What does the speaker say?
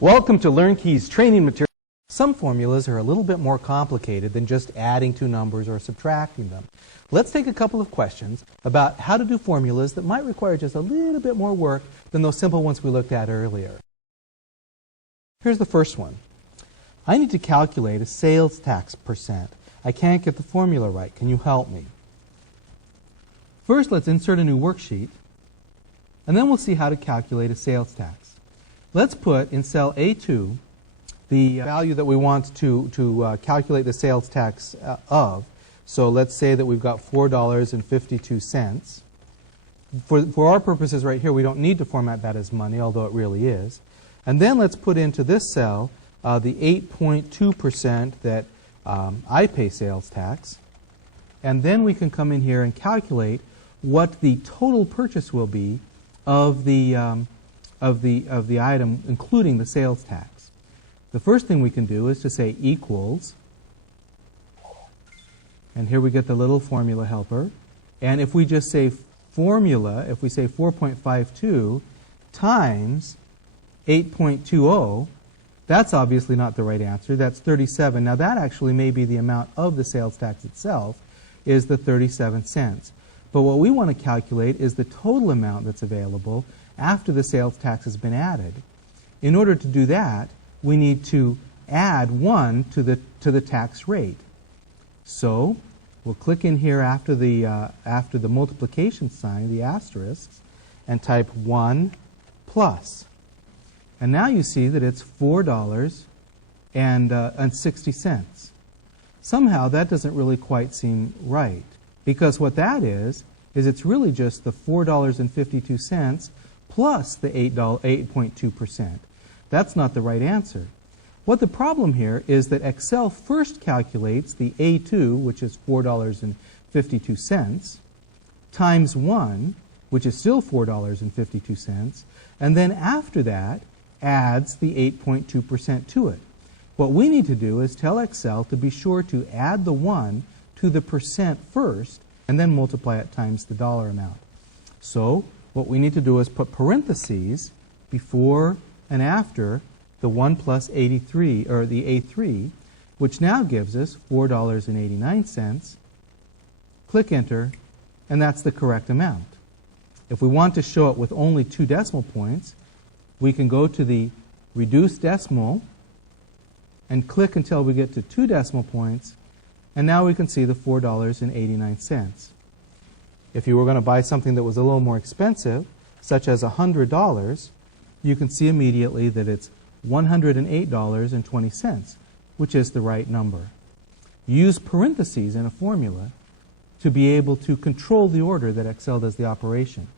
Welcome to Learnkey's training material. Some formulas are a little bit more complicated than just adding two numbers or subtracting them. Let's take a couple of questions about how to do formulas that might require just a little bit more work than those simple ones we looked at earlier. Here's the first one. I need to calculate a sales tax percent. I can't get the formula right. Can you help me? First, let's insert a new worksheet, and then we'll see how to calculate a sales tax. Let's put in cell A2 the value that we want to calculate the sales tax of. So let's say that we've got $4.52. For our purposes right here, we don't need to format that as money, although it really is. And then let's put into this cell the 8.2% that I pay sales tax. And then we can come in here and calculate what the total purchase will be of the item, including the sales tax. The first thing we can do is to say equals, and here we get the little formula helper. And if we just say formula, if we say 4.52 times 8.20, that's obviously not the right answer. That's 37. Now that actually may be the amount of the sales tax itself, is the 37 cents. But what we want to calculate is the total amount that's available after the sales tax has been added. In order to do that, we need to add 1 to the tax rate. So we'll click in here after the multiplication sign, the asterisks, and type 1 plus. And now you see that it's $4.60. Somehow that doesn't really quite seem right, because what that is it's really just the $4.52 plus the 8.2%. That's not the right answer. What the problem here is that Excel first calculates the A2, which is $4.52, times 1, which is still $4.52, and then after that adds the 8.2% to it. What we need to do is tell Excel to be sure to add the 1 to the percent first, and then multiply it times the dollar amount. So what we need to do is put parentheses before and after the 1 plus 83, or the A3, which now gives us $4.89. Click Enter, and that's the correct amount. If we want to show it with only 2 decimal points, we can go to the Reduce Decimal and click until we get to 2 decimal points, and now we can see the $4.89. If you were going to buy something that was a little more expensive, such as $100, you can see immediately that it's $108.20, which is the right number. Use parentheses in a formula to be able to control the order that Excel does the operation.